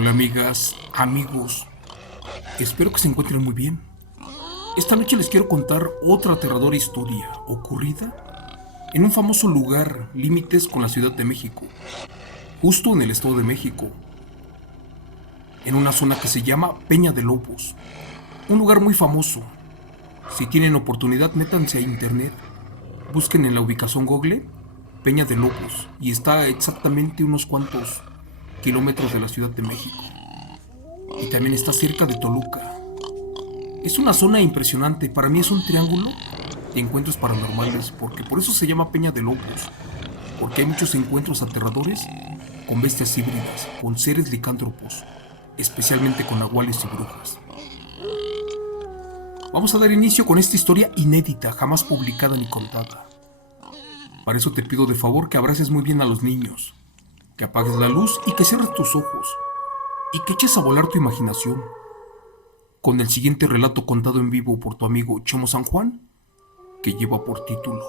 Hola amigas, amigos, espero que se encuentren muy bien. Esta noche les quiero contar otra aterradora historia ocurrida en un famoso lugar límites con la Ciudad de México, justo en el Estado de México, en una zona que se llama Peña de Lobos, un lugar muy famoso. Si tienen oportunidad, métanse a internet, busquen en la ubicación Google Peña de Lobos y está exactamente unos cuantos kilómetros de la Ciudad de México. Y también está cerca de Toluca. Es una zona impresionante, para mí es un triángulo de encuentros paranormales, porque por eso se llama Peña de Lobos, porque hay muchos encuentros aterradores con bestias híbridas, con seres licántropos, especialmente con nahuales y brujas. Vamos a dar inicio con esta historia inédita, jamás publicada ni contada. Para eso te pido de favor que abraces muy bien a los niños, que apagues la luz y que cierres tus ojos, y que eches a volar tu imaginación con el siguiente relato contado en vivo por tu amigo Chemo San Juan, que lleva por título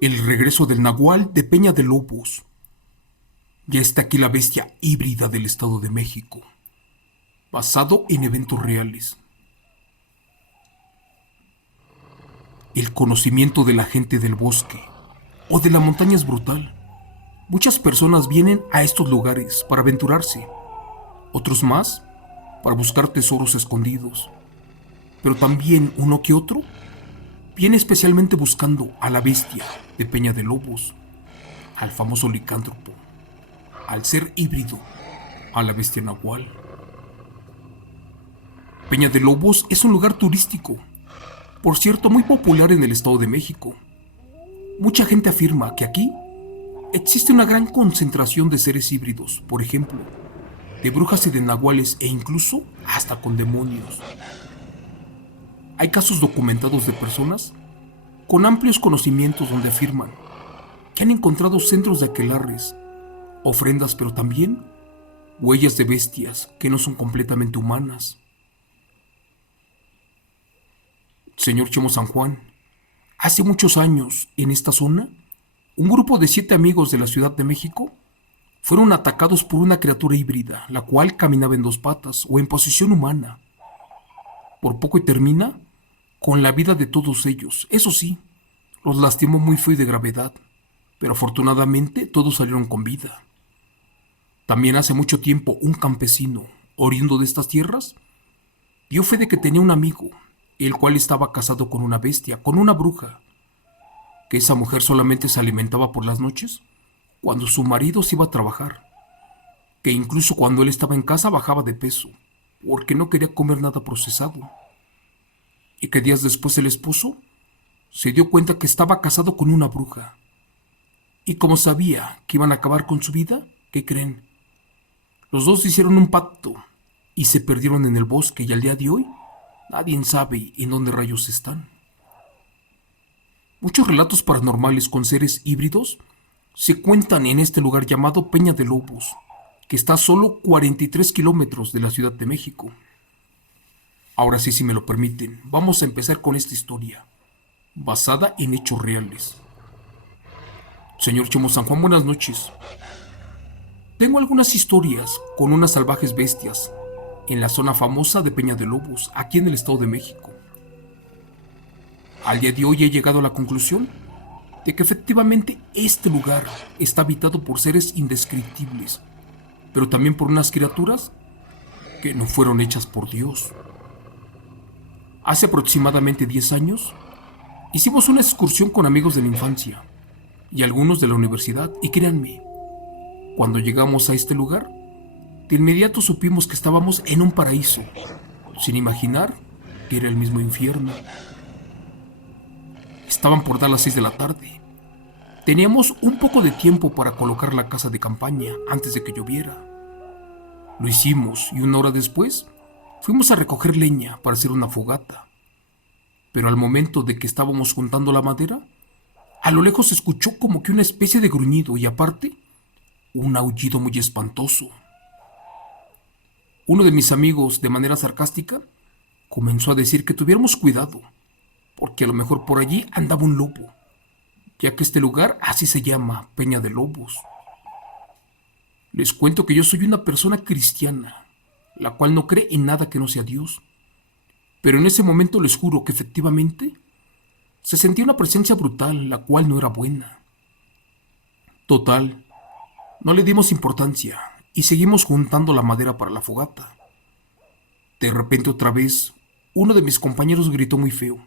El regreso del Nahual de Peña de Lobos. Ya está aquí la bestia híbrida del Estado de México, basado en eventos reales. El conocimiento de la gente del bosque o de la montaña es brutal. Muchas personas vienen a estos lugares para aventurarse, otros más para buscar tesoros escondidos, pero también uno que otro viene especialmente buscando a la bestia de Peña de Lobos, al famoso licántropo, al ser híbrido, a la bestia nahual. Peña de Lobos es un lugar turístico, por cierto muy popular en el Estado de México. Mucha gente afirma que aquí existe una gran concentración de seres híbridos, por ejemplo, de brujas y de nahuales e incluso hasta con demonios. Hay casos documentados de personas con amplios conocimientos donde afirman que han encontrado centros de aquelarres, ofrendas, pero también huellas de bestias que no son completamente humanas. Señor Chemo San Juan, hace muchos años, en esta zona, un grupo de 7 amigos de la Ciudad de México fueron atacados por una criatura híbrida, la cual caminaba en 2 patas o en posición humana. Por poco y termina con la vida de todos ellos. Eso sí, los lastimó muy feo y de gravedad, pero afortunadamente todos salieron con vida. También hace mucho tiempo un campesino, oriundo de estas tierras, dio fe de que tenía un amigo, el cual estaba casado con una bestia, con una bruja, que esa mujer solamente se alimentaba por las noches cuando su marido se iba a trabajar, que incluso cuando él estaba en casa bajaba de peso, porque no quería comer nada procesado, y que días después el esposo se dio cuenta que estaba casado con una bruja, y como sabía que iban a acabar con su vida, ¿qué creen? Los dos hicieron un pacto y se perdieron en el bosque, y al día de hoy nadie sabe en dónde rayos están. Muchos relatos paranormales con seres híbridos se cuentan en este lugar llamado Peña de Lobos, que está a solo 43 kilómetros de la Ciudad de México. Ahora sí, si me lo permiten, vamos a empezar con esta historia, basada en hechos reales. Señor Chemo San Juan, buenas noches. Tengo algunas historias con unas salvajes bestias en la zona famosa de Peña de Lobos, aquí en el Estado de México. Al día de hoy he llegado a la conclusión de que efectivamente este lugar está habitado por seres indescriptibles, pero también por unas criaturas que no fueron hechas por Dios. Hace aproximadamente 10 años, hicimos una excursión con amigos de la infancia y algunos de la universidad, y créanme, cuando llegamos a este lugar, de inmediato supimos que estábamos en un paraíso, sin imaginar que era el mismo infierno. Estaban por dar las 6 de la tarde. Teníamos un poco de tiempo para colocar la casa de campaña antes de que lloviera. Lo hicimos y 1 hora después fuimos a recoger leña para hacer una fogata. Pero al momento de que estábamos juntando la madera, a lo lejos se escuchó como que una especie de gruñido y aparte, un aullido muy espantoso. Uno de mis amigos, de manera sarcástica, comenzó a decir que tuviéramos cuidado, porque a lo mejor por allí andaba un lobo, ya que este lugar así se llama, Peña de Lobos. Les cuento que yo soy una persona cristiana, la cual no cree en nada que no sea Dios. Pero en ese momento les juro que efectivamente se sentía una presencia brutal, la cual no era buena. Total, no le dimos importancia y seguimos juntando la madera para la fogata. De repente otra vez, uno de mis compañeros gritó muy feo.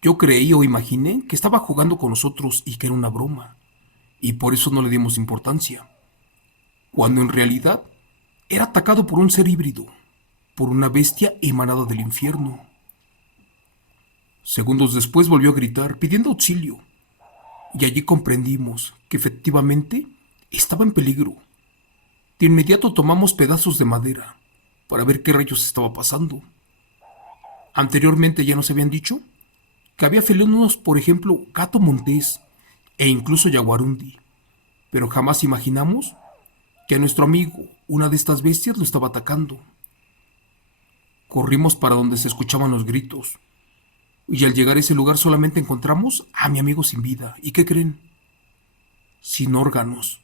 Yo creí o imaginé que estaba jugando con nosotros y que era una broma, y por eso no le dimos importancia, cuando en realidad era atacado por un ser híbrido, por una bestia emanada del infierno. Segundos después volvió a gritar pidiendo auxilio, y allí comprendimos que efectivamente estaba en peligro. De inmediato tomamos pedazos de madera para ver qué rayos estaba pasando. Anteriormente ya nos habían dicho que había felinos, por ejemplo, gato montés e incluso yaguarundi, pero jamás imaginamos que a nuestro amigo una de estas bestias lo estaba atacando. Corrimos para donde se escuchaban los gritos, y al llegar a ese lugar solamente encontramos a mi amigo sin vida. ¿Y qué creen? Sin órganos.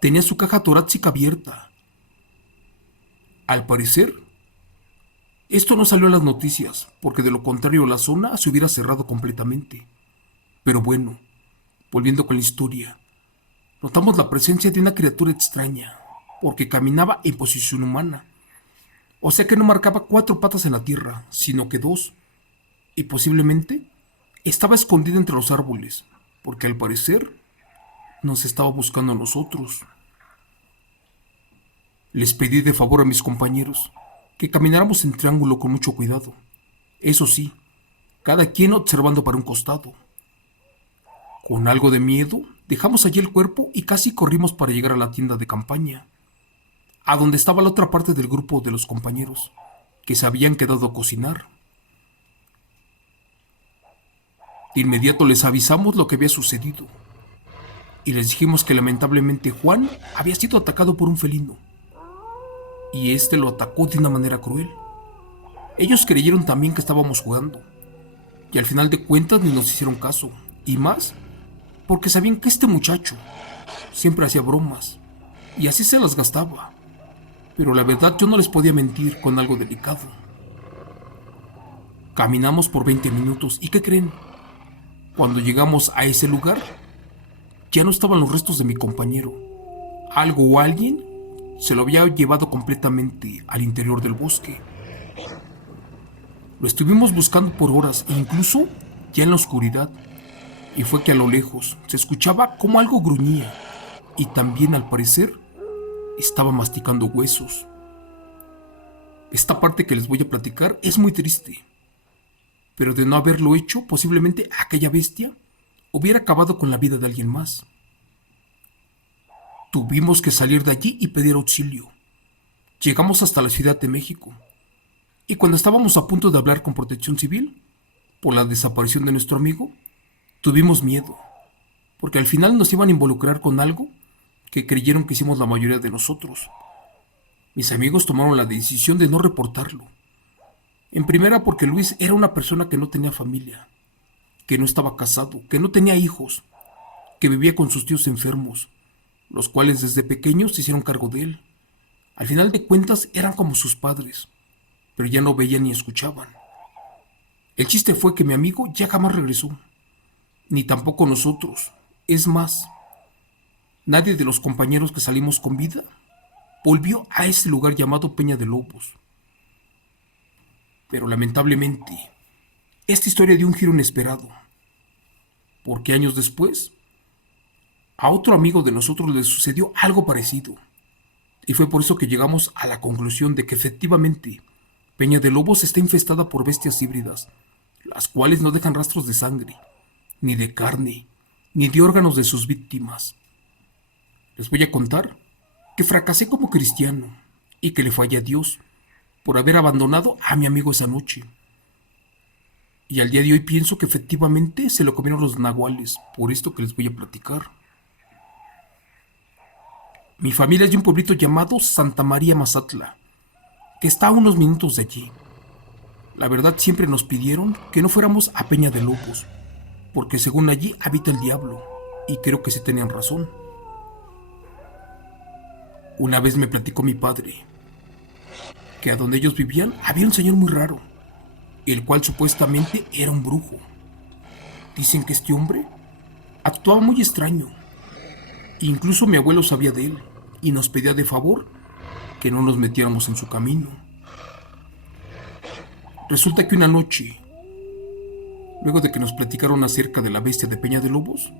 Tenía su caja torácica abierta. Al parecer, esto no salió en las noticias, porque de lo contrario la zona se hubiera cerrado completamente. Pero bueno, volviendo con la historia, notamos la presencia de una criatura extraña, porque caminaba en posición humana. O sea que no marcaba 4 patas en la tierra, sino que 2, y posiblemente estaba escondida entre los árboles, porque al parecer nos estaba buscando a nosotros. Les pedí de favor a mis compañeros que camináramos en triángulo con mucho cuidado. Eso sí, cada quien observando para un costado. Con algo de miedo, dejamos allí el cuerpo y casi corrimos para llegar a la tienda de campaña, a donde estaba la otra parte del grupo de los compañeros, que se habían quedado a cocinar. De inmediato les avisamos lo que había sucedido, y les dijimos que lamentablemente Juan había sido atacado por un felino, y este lo atacó de una manera cruel. Ellos creyeron también que estábamos jugando, y al final de cuentas ni nos hicieron caso, y más porque sabían que este muchacho siempre hacía bromas, y así se las gastaba. Pero la verdad yo no les podía mentir con algo delicado. Caminamos por 20 minutos, ¿y qué creen? Cuando llegamos a ese lugar, ya no estaban los restos de mi compañero. Algo o alguien se lo había llevado completamente al interior del bosque. Lo estuvimos buscando por horas e incluso ya en la oscuridad, y fue que a lo lejos se escuchaba como algo gruñía y también al parecer estaba masticando huesos. Esta parte que les voy a platicar es muy triste, pero de no haberlo hecho, posiblemente aquella bestia hubiera acabado con la vida de alguien más. Tuvimos que salir de allí y pedir auxilio. Llegamos hasta la Ciudad de México, y cuando estábamos a punto de hablar con Protección Civil por la desaparición de nuestro amigo, tuvimos miedo, porque al final nos iban a involucrar con algo que creyeron que hicimos la mayoría de nosotros. Mis amigos tomaron la decisión de no reportarlo. En primera porque Luis era una persona que no tenía familia, que no estaba casado, que no tenía hijos, que vivía con sus tíos enfermos, los cuales desde pequeños se hicieron cargo de él. Al final de cuentas eran como sus padres, pero ya no veían ni escuchaban. El chiste fue que mi amigo ya jamás regresó, ni tampoco nosotros. Es más, nadie de los compañeros que salimos con vida volvió a ese lugar llamado Peña de Lobos. Pero lamentablemente, esta historia dio un giro inesperado, porque años después, a otro amigo de nosotros le sucedió algo parecido, y fue por eso que llegamos a la conclusión de que efectivamente Peña de Lobos está infestada por bestias híbridas, las cuales no dejan rastros de sangre, ni de carne, ni de órganos de sus víctimas. Les voy a contar que fracasé como cristiano y que le fallé a Dios por haber abandonado a mi amigo esa noche. Y al día de hoy pienso que efectivamente se lo comieron los nahuales, por esto que les voy a platicar. Mi familia es de un pueblito llamado Santa María Mazatla, que está a unos minutos de allí. La verdad siempre nos pidieron que no fuéramos a Peña de Lobos, porque según allí habita el diablo, y creo que sí tenían razón. Una vez me platicó mi padre que a donde ellos vivían había un señor muy raro, el cual supuestamente era un brujo. Dicen que este hombre actuaba muy extraño. Incluso mi abuelo sabía de él y nos pedía de favor que no nos metiéramos en su camino. Resulta que una noche, luego de que nos platicaron acerca de la bestia de Peña de Lobos,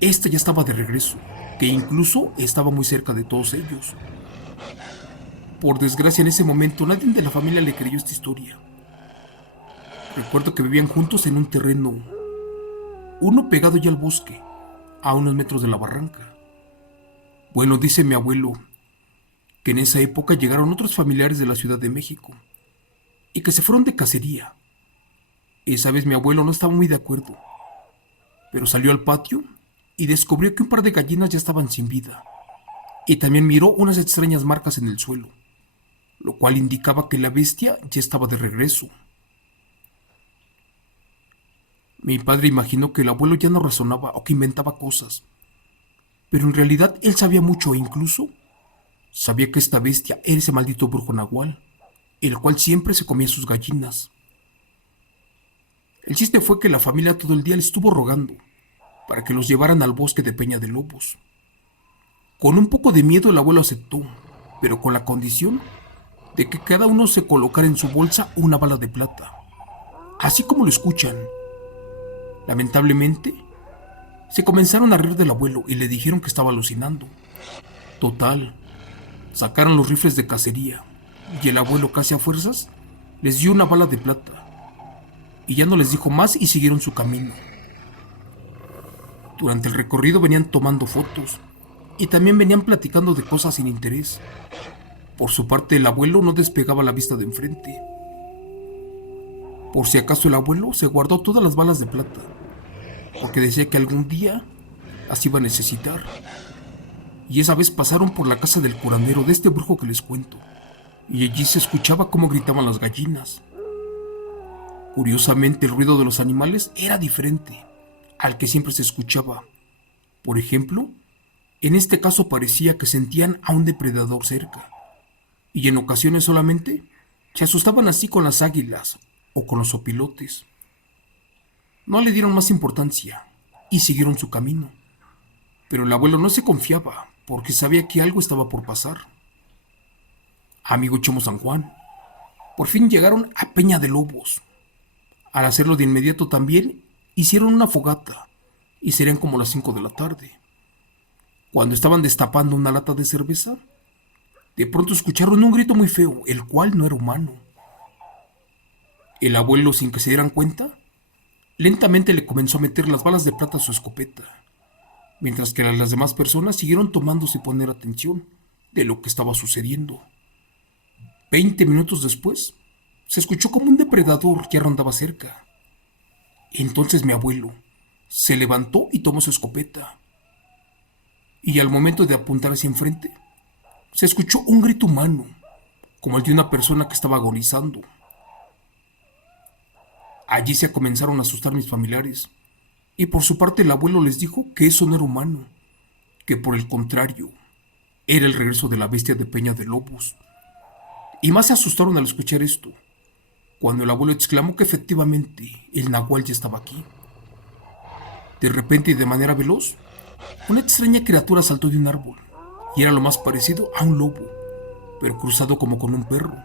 esta ya estaba de regreso, que incluso estaba muy cerca de todos ellos. Por desgracia, en ese momento nadie de la familia le creyó esta historia. Recuerdo que vivían juntos en un terreno, uno pegado ya al bosque, a unos metros de la barranca. Bueno, dice mi abuelo que en esa época llegaron otros familiares de la Ciudad de México y que se fueron de cacería. Esa vez mi abuelo no estaba muy de acuerdo, pero salió al patio y descubrió que un par de gallinas ya estaban sin vida, y también miró unas extrañas marcas en el suelo, lo cual indicaba que la bestia ya estaba de regreso. Mi padre imaginó que el abuelo ya no razonaba o que inventaba cosas, pero en realidad él sabía mucho e incluso sabía que esta bestia era ese maldito brujo nahual, el cual siempre se comía sus gallinas. El chiste fue que la familia todo el día le estuvo rogando para que los llevaran al bosque de Peña de Lobos. Con un poco de miedo el abuelo aceptó, pero con la condición de que cada uno se colocara en su bolsa una bala de plata. Así como lo escuchan. Lamentablemente, se comenzaron a reír del abuelo y le dijeron que estaba alucinando. Total, sacaron los rifles de cacería y el abuelo casi a fuerzas les dio una bala de plata. Y ya no les dijo más y siguieron su camino. Durante el recorrido venían tomando fotos y también venían platicando de cosas sin interés. Por su parte, el abuelo no despegaba la vista de enfrente. Por si acaso el abuelo se guardó todas las balas de plata, porque decía que algún día las iba a necesitar. Y esa vez pasaron por la casa del curandero de este brujo que les cuento, y allí se escuchaba cómo gritaban las gallinas. Curiosamente, el ruido de los animales era diferente al que siempre se escuchaba. Por ejemplo, en este caso parecía que sentían a un depredador cerca, y en ocasiones solamente se asustaban así con las águilas o con los opilotes. No le dieron más importancia y siguieron su camino, pero el abuelo no se confiaba porque sabía que algo estaba por pasar. Amigo Chemo San Juan, por fin llegaron a Peña de Lobos. Al hacerlo de inmediato también hicieron una fogata y serían como las 5 de la tarde. Cuando estaban destapando una lata de cerveza, de pronto escucharon un grito muy feo, el cual no era humano. El abuelo, sin que se dieran cuenta, lentamente le comenzó a meter las balas de plata a su escopeta, mientras que las demás personas siguieron tomándose y poner atención de lo que estaba sucediendo. 20 minutos después, se escuchó como un depredador ya rondaba cerca. Entonces mi abuelo se levantó y tomó su escopeta. Y al momento de apuntar hacia enfrente, se escuchó un grito humano, como el de una persona que estaba agonizando. Allí se comenzaron a asustar mis familiares, y por su parte el abuelo les dijo que eso no era humano, que por el contrario, era el regreso de la bestia de Peña de Lobos. Y más se asustaron al escuchar esto, cuando el abuelo exclamó que efectivamente el nahual ya estaba aquí. De repente y de manera veloz, una extraña criatura saltó de un árbol, y era lo más parecido a un lobo, pero cruzado como con un perro.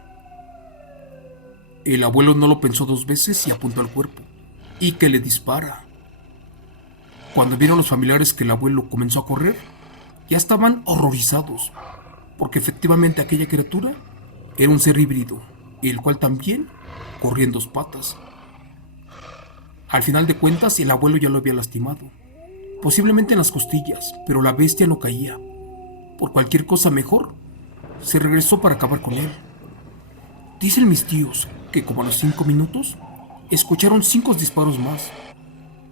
El abuelo no lo pensó dos veces y apuntó al cuerpo, y que le dispara. Cuando vieron los familiares que el abuelo comenzó a correr, ya estaban horrorizados, porque efectivamente aquella criatura era un ser híbrido, el cual también corría en dos patas. Al final de cuentas, el abuelo ya lo había lastimado, posiblemente en las costillas, pero la bestia no caía. Por cualquier cosa mejor, se regresó para acabar con él. Dicen mis tíos que como a los 5 minutos, escucharon 5 disparos más,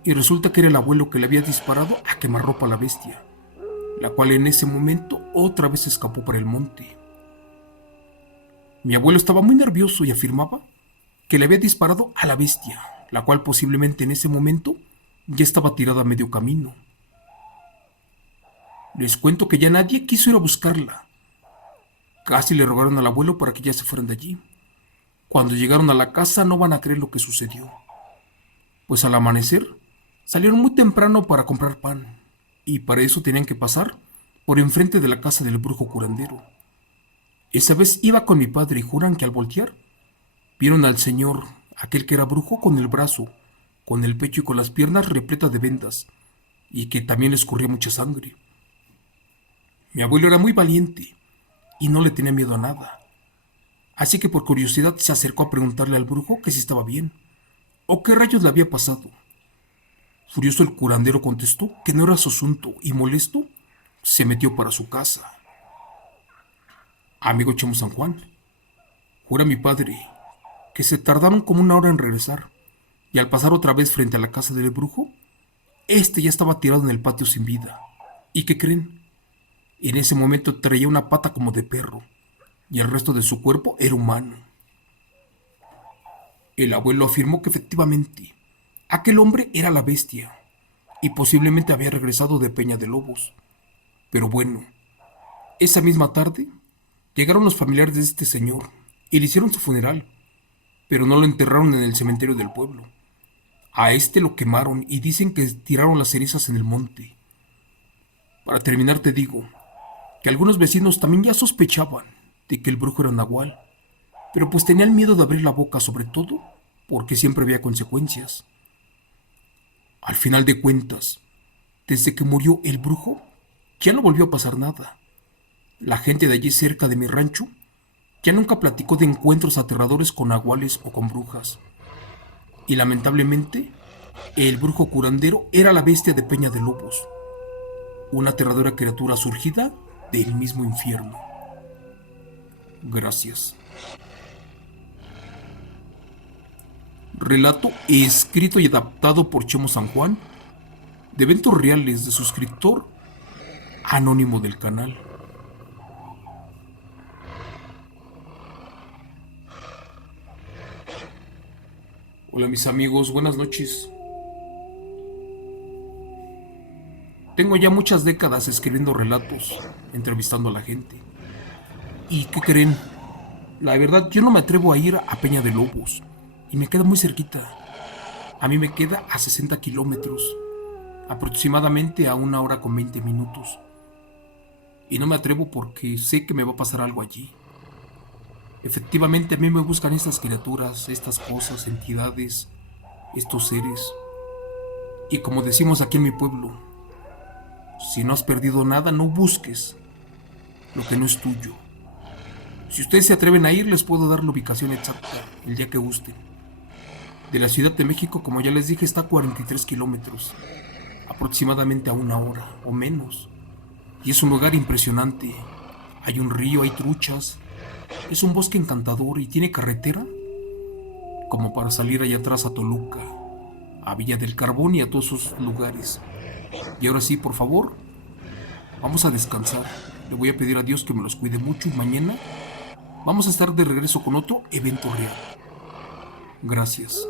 y resulta que era el abuelo que le había disparado a quemarropa a la bestia, la cual en ese momento otra vez escapó por el monte. Mi abuelo estaba muy nervioso y afirmaba que le había disparado a la bestia, la cual posiblemente en ese momento ya estaba tirada a medio camino. Les cuento que ya nadie quiso ir a buscarla, Casi le rogaron al abuelo para que ya se fueran de allí. Cuando llegaron a la casa no van a creer lo que sucedió. Pues al amanecer salieron muy temprano para comprar pan, y para eso tenían que pasar por enfrente de la casa del brujo curandero. Esa vez iba con mi padre y juran que al voltear vieron al señor, aquel que era brujo, con el brazo, con el pecho y con las piernas repletas de vendas, y que también le escurría mucha sangre. Mi abuelo era muy valiente y no le tenía miedo a nada, así que por curiosidad se acercó a preguntarle al brujo que si estaba bien, o qué rayos le había pasado. Furioso el curandero contestó que no era su asunto y molesto se metió para su casa. Amigo Chemo San Juan, jura mi padre que se tardaron como una hora en regresar, y al pasar otra vez frente a la casa del brujo, este ya estaba tirado en el patio sin vida. ¿Y qué creen? En ese momento traía una pata como de perro, y el resto de su cuerpo era humano. El abuelo afirmó que efectivamente aquel hombre era la bestia, y posiblemente había regresado de Peña de Lobos. Pero bueno, esa misma tarde llegaron los familiares de este señor y le hicieron su funeral, pero no lo enterraron en el cementerio del pueblo. A este lo quemaron y dicen que tiraron las cenizas en el monte. Para terminar te digo que algunos vecinos también ya sospechaban de que el brujo era nahual, pero pues tenían miedo de abrir la boca, sobre todo porque siempre había consecuencias. Al final de cuentas, desde que murió el brujo, ya no volvió a pasar nada. La gente de allí cerca de mi rancho ya nunca platicó de encuentros aterradores con nahuales o con brujas. Y lamentablemente, el brujo curandero era la bestia de Peña de Lobos, una aterradora criatura surgida del mismo infierno. Gracias. Relato escrito y adaptado por Chemo San Juan, de eventos reales de suscriptor anónimo del canal. Hola mis amigos, buenas noches. Tengo ya muchas décadas escribiendo relatos, entrevistando a la gente. ¿Y qué creen? La verdad, yo no me atrevo a ir a Peña de Lobos, y me queda muy cerquita. A mí me queda a 60 kilómetros, aproximadamente a 1 hora con 20 minutos. Y no me atrevo porque sé que me va a pasar algo allí. Efectivamente, a mí me buscan estas criaturas, estas cosas, entidades, estos seres. Y como decimos aquí en mi pueblo, si no has perdido nada, no busques lo que no es tuyo. Si ustedes se atreven a ir, les puedo dar la ubicación exacta el día que gusten. De la Ciudad de México, como ya les dije, está a 43 kilómetros, aproximadamente a 1 hora o menos. Y es un lugar impresionante. Hay un río, hay truchas. Es un bosque encantador y tiene carretera como para salir allá atrás a Toluca, a Villa del Carbón y a todos esos lugares. Y ahora sí, por favor, vamos a descansar. Le voy a pedir a Dios que me los cuide mucho y mañana vamos a estar de regreso con otro evento real. Gracias.